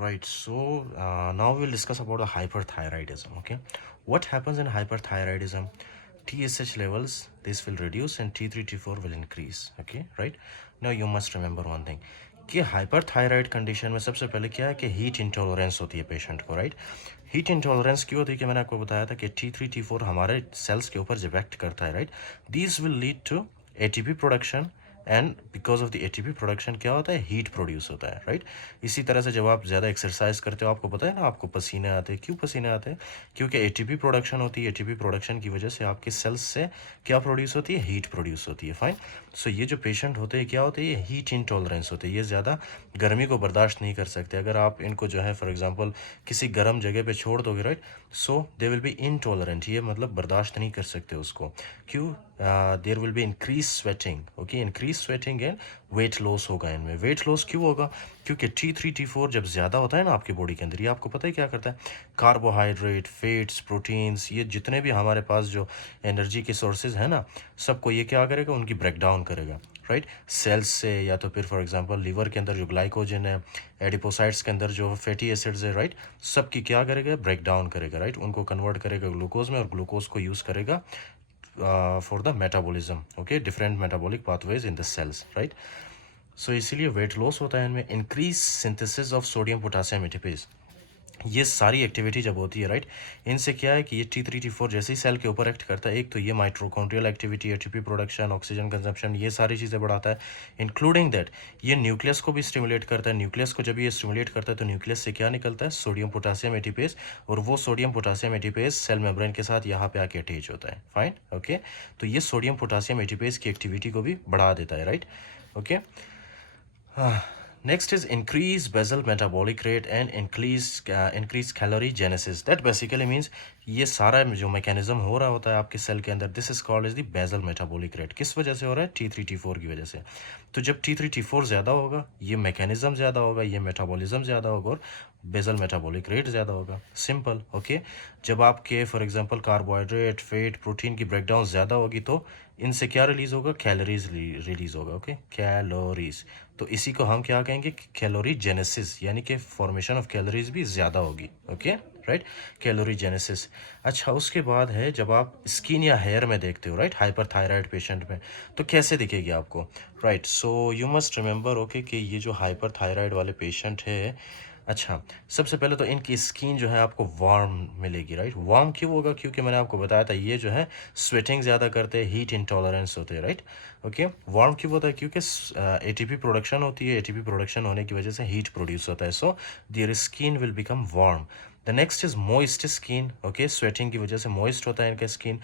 Right. So now we'll discuss about the hyperthyroidism. Okay, what happens in hyperthyroidism? TSH levels this will reduce and T3 T4 will increase. Okay, right. Now you must remember one thing कि hyperthyroid condition में सबसे पहले क्या है कि heat intolerance होती है patient को, राइट। हीट इंटॉलरेंस क्यों होती है कि मैंने आपको बताया था कि T3 T4 हमारे सेल्स के ऊपर जब एक्ट करता है, right, this will lead to ATP production and because of the ATP production क्या होता है, हीट प्रोड्यूस होता है, राइट। इसी तरह से जब आप ज़्यादा एक्सरसाइज करते हो आपको पता है ना आपको पसीने आते हैं, क्यों पसीने आते हैं, क्योंकि एटीपी प्रोडक्शन होती है। एटीपी प्रोडक्शन की वजह से आपके सेल्स से क्या प्रोड्यूस होती है, हीट प्रोड्यूस होती है, फाइन। सो ये जो पेशेंट होते हैं क्या होते हैं, ये हीट इंटॉलरेंस होते हैं, ये ज़्यादा गर्मी को बर्दाश्त नहीं कर सकते। अगर आप इनको जो है फॉर एग्जांपल किसी गर्म जगह पे छोड़ दोगे, right, so they will be intolerant, ये मतलब बर्दाश्त नहीं कर सकते उसको। क्यों? There will be increase sweating, okay, increase sweating and weight loss होगा इनमें। वेट लॉस क्यों होगा? क्योंकि T3 T4 जब ज़्यादा होता है ना आपकी बॉडी के अंदर, ये आपको पता है क्या करता है, कार्बोहाइड्रेट, फैट्स, प्रोटीन्स, ये जितने भी हमारे पास जो एनर्जी के सोर्सेज हैं ना, सबको ये क्या करेगा, उनकी ब्रेक डाउन करेगा, राइट, सेल्स से। या तो फिर फॉर एग्जांपल लीवर के अंदर जो ग्लाइकोजन है, एडिपोसाइट्स के अंदर जो फैटी एसिड्स है, राइट, सबकी क्या करेगा, ब्रेक डाउन करेगा, राइट, उनको कन्वर्ट करेगा ग्लूकोज में और ग्लूकोज को यूज़ करेगा for the metabolism, okay, different metabolic pathways in the cells, right. So इसीलिए वेट लॉस होता है इनमें। Increase synthesis of sodium potassium ATPase, ये सारी एक्टिविटी जब होती है, राइट, इनसे क्या है कि ये T3 T4 जैसे ही सेल के ऊपर एक्ट करता है, एक तो ये mitochondrial activity, ATP production, oxygen consumption, ये सारी चीज़ें बढ़ाता है। इंक्लूडिंग दैट ये न्यूक्लियस को भी स्टिमुलेट करता है। न्यूक्लियस को जब ये स्टिमुलेट करता है तो न्यूक्लियस से क्या निकलता है, सोडियम पोटासियम एटीपेज, और वो sodium potassium ATPase cell membrane के साथ यहाँ पे आके अटैच होता है, फाइन, ओके। तो ये सोडियम पोटासियम एटीपेज की एक्टिविटी को भी बढ़ा देता है, right, okay. Next is increase basal metabolic rate and increase calorie genesis. That basically means ये सारा जो मैकेनिज्म हो रहा होता है आपके सेल के अंदर, this is called is the basal metabolic rate. किस वजह से हो रहा है? T3 T4 की वजह से। तो जब T3 T4 ज़्यादा होगा, ये मैकेनिज्म ज़्यादा होगा, ये मेटाबॉलिज्म ज़्यादा होगा और बेसल मेटाबॉलिक रेट ज़्यादा होगा, सिंपल, ओके। जब आपके for example carbohydrate, fat, protein की ब्रेकडाउन ज़्यादा होगी तो इनसे क्या रिलीज़ होगा, कैलोरीज रिलीज़ होगा, ओके, कैलोरीज। तो इसी को हम क्या कहेंगे, कैलोरी जेनेसिस, यानी कि फॉर्मेशन ऑफ कैलोरीज भी ज़्यादा होगी, ओके, राइट, कैलोरी जेनेसिस। अच्छा, उसके बाद है जब आप स्किन या हेयर में देखते हो, राइट, हाइपरथायराइड पेशेंट में, तो कैसे दिखेगी आपको, right. So you must remember, okay, कि ये जो हाइपरथायराइड वाले पेशेंट है, अच्छा, सबसे पहले तो इनकी स्किन जो है आपको वार्म मिलेगी, राइट। वार्म क्यों होगा? क्योंकि मैंने आपको बताया था ये जो है स्वेटिंग ज़्यादा करते हैं, हीट इंटॉलरेंस होते हैं, राइट, ओके। वार्म क्यों होता है? क्योंकि एटीपी प्रोडक्शन होती है, एटीपी प्रोडक्शन होने की वजह से हीट प्रोड्यूस होता है, so there skin will become warm. The next is moist skin, okay, sweating की वजह से मॉइस्ट होता है इनका skin,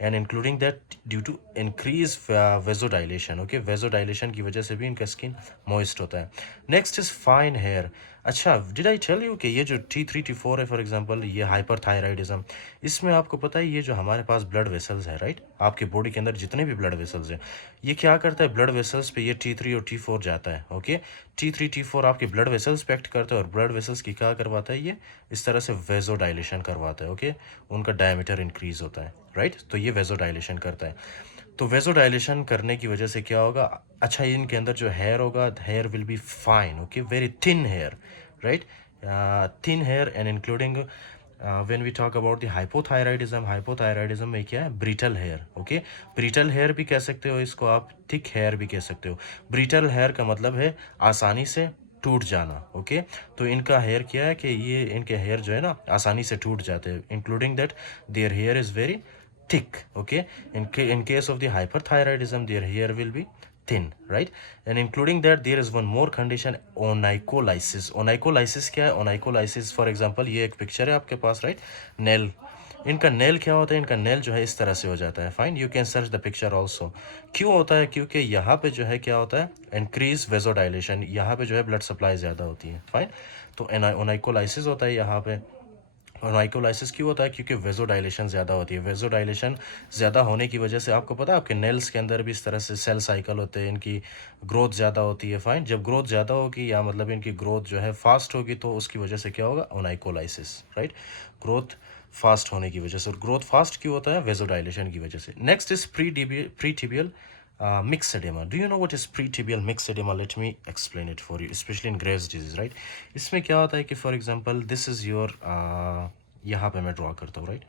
and including that due to increase vasodilation, okay, vasodilation की वजह से भी इनका स्किन मॉइस्ट होता है। Next is fine hair. अच्छा, डिड आई टेल यू कि ये जो T3 T4 है फॉर एग्जांपल, ये हाइपरथायराइडिज्म, इसमें आपको पता है ये जो हमारे पास ब्लड वेसल्स है, राइट, आपके बॉडी के अंदर जितने भी ब्लड वेसल्स हैं, ये क्या करता है, ब्लड वेसल्स पे ये T3 और T4 जाता है, ओके। T3 T4 आपके ब्लड वेसल्स पे एक्ट करता है और ब्लड वेसल्स की क्या करवाता है, ये इस तरह से वेजोडाइलेशन करवाता है, ओके, उनका डायमीटर इंक्रीज होता है, राइट, तो ये वेजोडाइलेशन करता है। तो वेजोडाइलेशन करने की वजह से क्या होगा, अच्छा, इनके अंदर जो हेयर होगा, hair will be fine, okay, very thin hair, right, thin hair and including when we talk about the hypothyroidism, hypothyroidism में क्या है, brittle hair, okay. Brittle hair भी कह सकते हो इसको आप, थिक हेयर भी कह सकते हो। ब्रिटल हेयर का मतलब है आसानी से टूट जाना, ओके। तो इनका हेयर क्या है कि ये इनके हेयर जो है ना आसानी से टूट जाते हैं, including that there hair is very thick, okay. In case of the hyperthyroidism, their hair will be thin, right, and including that there is one more condition, onycholysis. Onycholysis क्या है? Onycholysis for example, ये एक picture है आपके पास, right, nail, इनका nail क्या होता है, इनका नेल जो है इस तरह से हो जाता है, fine, you can search the picture also. क्यों होता है? क्योंकि यहाँ पे जो है क्या होता है, इंक्रीज वेजोडाइलेशन, यहाँ पे जो है ब्लड सप्लाई ज़्यादा होती है, फाइन, तो ओनाइकोलाइसिस होता है यहाँ पे। और माइक्रोलाइसिस क्यों होता है? क्योंकि वेजोडाइलेशन ज़्यादा होती है। वेजोडाइलेशन ज़्यादा होने की वजह से आपको पता है आपके नेल्स के अंदर भी इस तरह से सेल साइकिल होते हैं, इनकी ग्रोथ ज़्यादा होती है, फाइन। जब ग्रोथ ज़्यादा होगी या मतलब इनकी ग्रोथ जो है फास्ट होगी तो उसकी वजह से क्या होगा, ओनाइकोलाइसिस, राइट, ग्रोथ फास्ट होने की वजह से। और ग्रोथ फास्ट क्यों होता है? वेजोडाइलेशन की वजह से। Next is pre tibial mixed edema. Do you know what is pretibial mixed edema? Let me explain it for you, especially in Graves' disease, right? इसमें क्या होता है कि for example, this is your यहाँ पे मैं draw करता हूँ, right?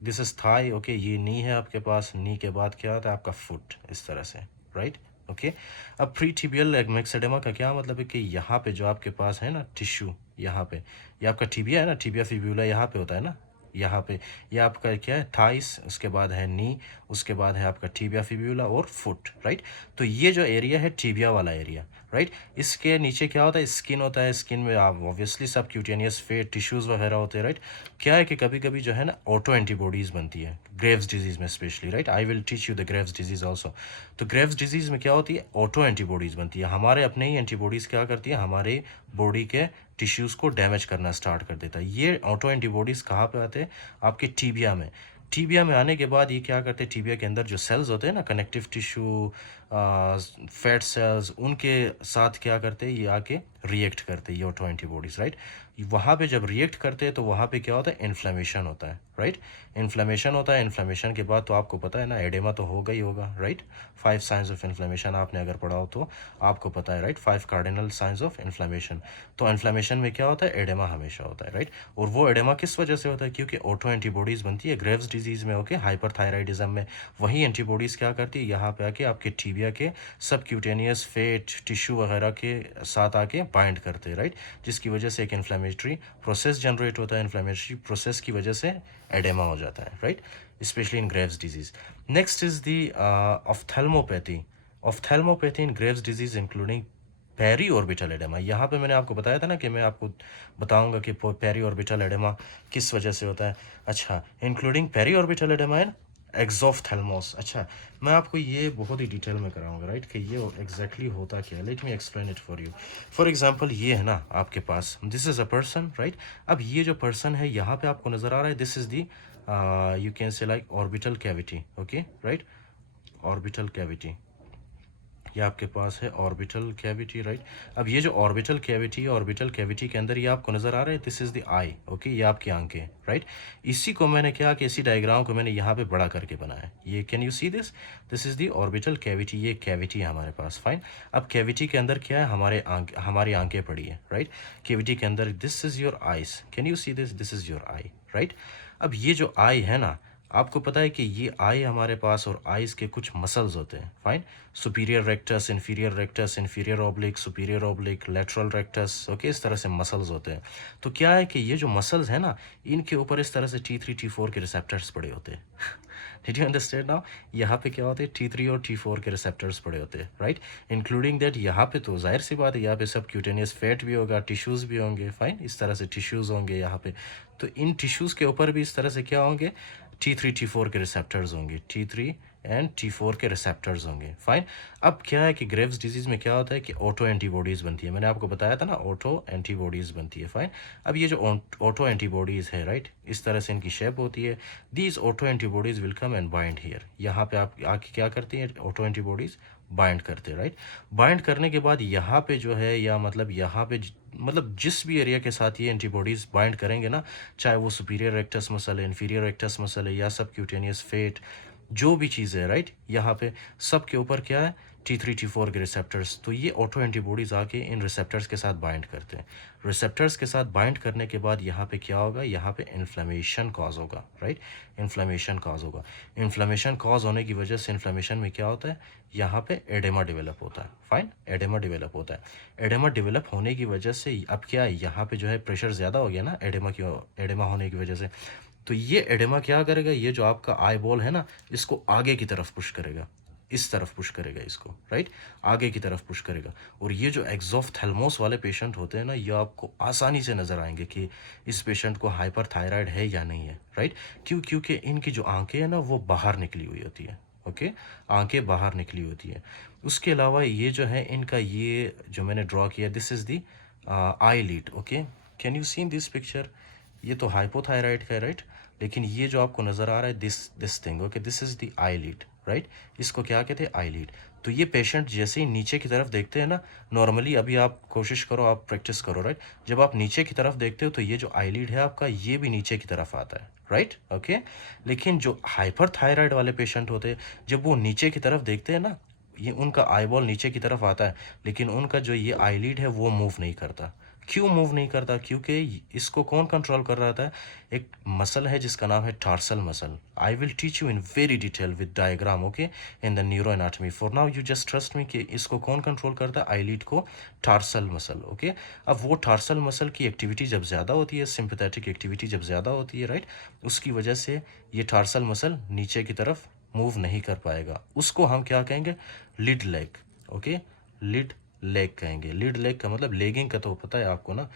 This is thigh, okay? ये नी है आपके पास, नी के बाद क्या होता है आपका foot, इस तरह से, right? ओके अब प्रीटिबियल मिक्सेडेमा का क्या मतलब है कि यहाँ पे जो आपके पास है ना टिश्यू, यहाँ पे ये आपका टीबिया है ना, टीबिया फिब्यूला यहाँ पे होता है ना, यहाँ पे ये आपका क्या है थाइस, उसके बाद है नी, उसके बाद है आपका टीबिया फिब्यूला और फुट, राइट? तो ये जो एरिया है टीबिया वाला एरिया, राइट? इसके नीचे क्या होता है स्किन होता है, स्किन में आप ऑब्वियसली सब क्यूटेनियस फेट टिश्यूज़ वगैरह होते हैं, राइट? क्या है कि कभी कभी जो है ना ऑटो एंटीबॉडीज़ बनती है ग्रेव्स डिजीज़ में specially, right? I will teach you the Graves disease also. तो ग्रेव्स डिजीज़ में क्या होती है ऑटो एंटीबॉडीज़ बनती है, हमारे अपने ही एंटीबॉडीज़ क्या करती है हमारे बॉडी के टिश्यूज़ को डैमेज करना स्टार्ट कर देता है। ये ऑटो एंटीबॉडीज़ कहाँ पे आते हैं आपके टीबिया में। टीबिया में आने के बाद ये क्या करते हैं टीबिया के अंदर जो सेल्स होते हैं ना कनेक्टिव टिश्यू, फैट सेल्स, उनके साथ क्या करते हैं ये आके रिएक्ट करते हैं ये ऑटो एंटीबॉडीज़, राइट? वहाँ पे जब रिएक्ट करते हैं तो वहाँ पे क्या होता है इन्फ्लेमेशन होता है, राइट? इन्फ्लेमेशन होता है, इन्फ्लेमेशन के बाद तो आपको पता है ना एडेमा तो होगा ही होगा, राइट? 5 साइंस ऑफ इन्फ्लेमेशन आपने अगर पढ़ा हो तो आपको पता है, right? 5 cardinal science of inflammation. तो इन्फ्लेमेशन में क्या होता है एडेमा हमेशा होता है, राइट? और वो एडेमा किस वजह से होता है क्योंकि ऑटो एंटीबॉडीज़ बनती है ग्रेव्स डिजीज़ में, ओके? हाइपरथायराइडिज्म में वही एंटीबॉडीज़ क्या करती है यहाँ पे आके आपके टीबिया के सबक्यूटेनियस फेट टिश्यू वगैरह के साथ आके बाइंड करते हैं, राइट? जिसकी वजह से एक इन्फ्लेमेटरी प्रोसेस जनरेट होता है, इन्फ्लेमेटरी प्रोसेस की वजह से एडेमा हो जाता है, right? Specially in Graves disease. Next is the ophthalmopathy. Ophthalmopathy in Graves disease including periorbital oedema. यहाँ पे मैंने आपको बताया था ना कि मैं आपको बताऊंगा कि पेरी ऑर्बिटल एडेमा किस वजह से होता है। अच्छा, including periorbital oedema and exophthalmos. अच्छा, मैं आपको ये बहुत ही डिटेल में कराऊंगा, राइट? कि ये एग्जैक्टली होता क्या है। Let me explain it for you. For example ये है ना आपके पास, this is a person, right? अब ये जो पर्सन है यहाँ पे आपको नज़र आ रहा है, this is the you can say like orbital cavity, okay, right? Orbital cavity ये आपके पास है ऑर्बिटल कैविटी, राइट? अब ये जो ऑर्बिटल कैविटी है, ऑर्बिटल कैविटी के अंदर ये आपको नज़र आ रहा है, this is the I, okay? ये आपकी आंखें, राइट? इसी को मैंने क्या कि इसी डायग्राम को मैंने यहाँ पे बड़ा करके बनाया है। ये can you see this, this is the orbital cavity, ये कैविटी है हमारे पास, फाइन। अब कैविटी के अंदर क्या है हमारी आंखें पड़ी है, राइट? कैविटी के अंदर this is your eyes, can you see this, this is your I, right? अब ये जो आई है ना, आपको पता है कि ये आई हमारे पास और आइज़ के कुछ मसल्स होते हैं, fine. Superior rectus, inferior oblique, superior oblique, lateral rectus, okay? इस तरह से मसल्स होते हैं। तो क्या है कि ये जो मसल्स हैं ना, इनके ऊपर इस तरह से T3 T4 के रिसेप्टर्स पड़े होते हैं। Did you understand now? यहाँ पे क्या होते हैं T3 और T4 के रिसेप्टर्स पड़े होते हैं, राइट? इंक्लूडिंग दैट यहाँ पे तो जाहिर सी बात है यहाँ पे सब क्यूटेनियस फैट भी होगा, टिश्यूज़ भी होंगे, फाइन। इस तरह से टिश्यूज़ होंगे यहाँ पे। तो इन टिश्यूज़ के ऊपर भी इस तरह से क्या होंगे T3 T4 के रिसेप्टर्स होंगे, T3 एंड T4 के रिसेप्टर्स होंगे, फाइन। अब क्या है कि ग्रेव्स डिजीज़ में क्या होता है कि ऑटो एंटीबॉडीज़ बनती है, मैंने आपको बताया था ना ऑटो एंटीबॉडीज़ बनती है, फाइन। अब ये जो ऑटो एंटीबॉडीज़ है, राइट, इस तरह से इनकी शेप होती है। These auto antibodies will come and bind here, यहाँ पे आप आके क्या करती हैं ऑटो एंटीबॉडीज़ बाइंड करते हैं, राइट? बाइंड करने के बाद यहाँ पे जो है या मतलब यहाँ पे मतलब जिस भी एरिया के साथ ये एंटीबॉडीज़ बाइंड करेंगे ना, चाहे वो सुपीरियर रेक्टस मसल है, इन्फीरियर रेक्टस मसल है या सब क्यूटेनियस फेट, जो भी चीज़ है, राइट? यहाँ पे सब के ऊपर क्या है T3 T4 के रिसेप्टर्स। तो ये ऑटो एंटीबॉडीज़ आके इन रिसेप्टर्स के साथ बाइंड करते हैं। रिसेप्टर्स के साथ बाइंड करने के बाद यहाँ पे क्या होगा, यहाँ पे इन्फ्लेमेशन कॉज होगा, राइट? इन्फ्लेमेशन कॉज होगा। इन्फ्लेमेशन कॉज होने की वजह से इन्फ्लेमेशन में क्या होता है यहाँ पे एडेमा डेवलप होता है, फाइन। एडेमा डेवलप होता है। एडेमा डेवलप होने की वजह से अब क्या है यहाँ पे जो है प्रेशर ज़्यादा हो गया ना एडेमा होने की वजह से। तो ये एडेमा क्या करेगा, ये जो आपका आई बॉल है ना, इसको आगे की तरफ पुश करेगा, इस तरफ पुश करेगा इसको, राइट? आगे की तरफ पुश करेगा। और ये जो एक्सोफ्थेल्मोस वाले पेशेंट होते हैं ना, ये आपको आसानी से नज़र आएंगे कि इस पेशेंट को हाइपरथायराइड है या नहीं है, राइट? क्योंकि इनकी जो आंखें हैं ना वो बाहर निकली हुई होती है, ओके? आंखें बाहर निकली होती है। उसके अलावा ये जो है इनका ये जो मैंने ड्रॉ किया, this is the eyelid, okay? Can you see in this picture? ये तो हाइपोथायराइड का है, राइट? लेकिन ये जो आपको नज़र आ रहा है this thing, okay, this is the I lead, right? इसको क्या कहते हैं आई लीड। तो ये पेशेंट जैसे ही नीचे की तरफ देखते हैं ना, नॉर्मली अभी आप कोशिश करो, आप प्रैक्टिस करो, राइट? जब आप नीचे की तरफ देखते हो तो ये जो आईलिड है आपका, ये भी नीचे की तरफ आता है, राइट? ओके। लेकिन जो हाइपरथायराइड वाले पेशेंट होते हैं, जब वो नीचे की तरफ देखते हैं ना, ये उनका आईबॉल नीचे की तरफ आता है, लेकिन उनका जो ये आईलिड है वो मूव नहीं करता। क्यों मूव नहीं करता? क्योंकि इसको कौन कंट्रोल कर रहा था? एक मसल है जिसका नाम है tarsal muscle. I will teach you in very detail with diagram, okay, in the neuro anatomy. For now you just trust me कि इसको कौन कंट्रोल करता है? आईलिड को, टार्सल मसल, ओके। अब वो टार्सल मसल की एक्टिविटी जब ज़्यादा होती है, सिंपैथेटिक एक्टिविटी जब ज़्यादा होती है, राइट, उसकी वजह से ये टार्सल मसल नीचे की तरफ मूव नहीं कर पाएगा। उसको हम क्या कहेंगे? Lid lag, okay, lid lag कहेंगे। लीड लेग का मतलब लेगिंग का तो पता है आपको ना,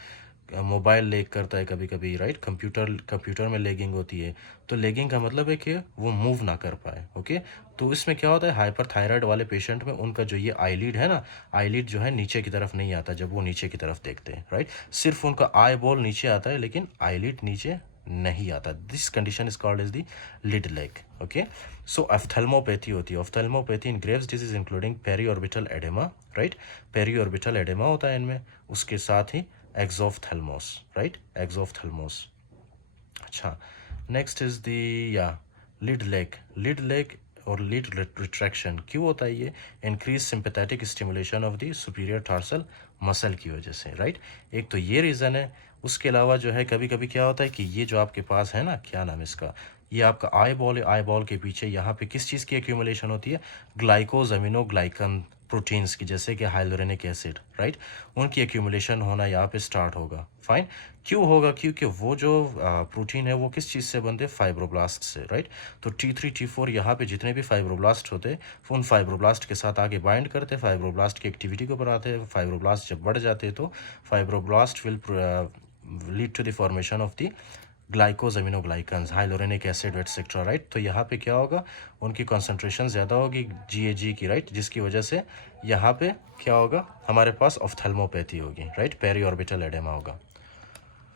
मोबाइल लेग करता है कभी कभी, राइट? कंप्यूटर में लेगिंग होती है। तो लेगिंग का मतलब है कि वो मूव ना कर पाए, ओके। तो इसमें क्या होता है, हाइपरथायराइड वाले पेशेंट में उनका जो ये आईलिड है ना, आईलिड जो है नीचे की तरफ नहीं आता जब वो नीचे की तरफ देखते हैं, राइट? सिर्फ उनका आई बॉल नीचे आता है लेकिन आईलिड नीचे नहीं आता। This condition is called as the lid lag, okay. So ophthalmopathy होती है। Ophthalmopathy in Graves disease including periorbital oedema, right? Periorbital oedema होता है इनमें, उसके साथ ही एक्सोफ्थेल्मोस, राइट? एक्सोफ्थेल्मोस। अच्छा, नेक्स्ट इज द या लिड लेग। लिड लेग और लिड रिट्रैक्शन क्यों होता है? ये increase sympathetic stimulation of the superior tarsal muscle की वजह से, राइट? एक तो ये रीज़न है। उसके अलावा जो है कभी कभी क्या होता है कि ये जो आपके पास है ना, क्या नाम है इसका, ये आपका आई बॉल है, आई बॉल के पीछे यहाँ पे किस चीज़ की एक्यूमुलेशन होती है? ग्लाइकोज अमीनो ग्लाइकन प्रोटीन्स की, जैसे कि हाइलोरेनिक एसिड, राइट? उनकी एक्यूमुलेशन होना यहाँ पे स्टार्ट होगा। फाइन। क्यों होगा? क्योंकि वो जो प्रोटीन है वो किस चीज़ से बनते हैं? फाइब्रोब्लास्ट से, राइट? तो T3 T4 यहाँ पे जितने भी फाइब्रोब्लास्ट होते हैं, उन फाइब्रोब्लास्ट के साथ आगे बाइंड करते हैं, फाइब्रोब्लास्ट की एक्टिविटी को बढ़ाते हैं। फाइब्रोब्लास्ट जब बढ़ जाते हैं तो fibroblast will lead to the formation of the glycosaminoglycans, hyaluronic acid etcetera, right? तो यहाँ पे क्या होगा, उनकी कॉन्सेंट्रेशन ज़्यादा होगी GAG की, राइट? जिसकी वजह से यहाँ पे क्या होगा, हमारे पास ऑफ्थेल्मोपैथी होगी, राइट? पेरीऑर्बिटल एडेमा होगा।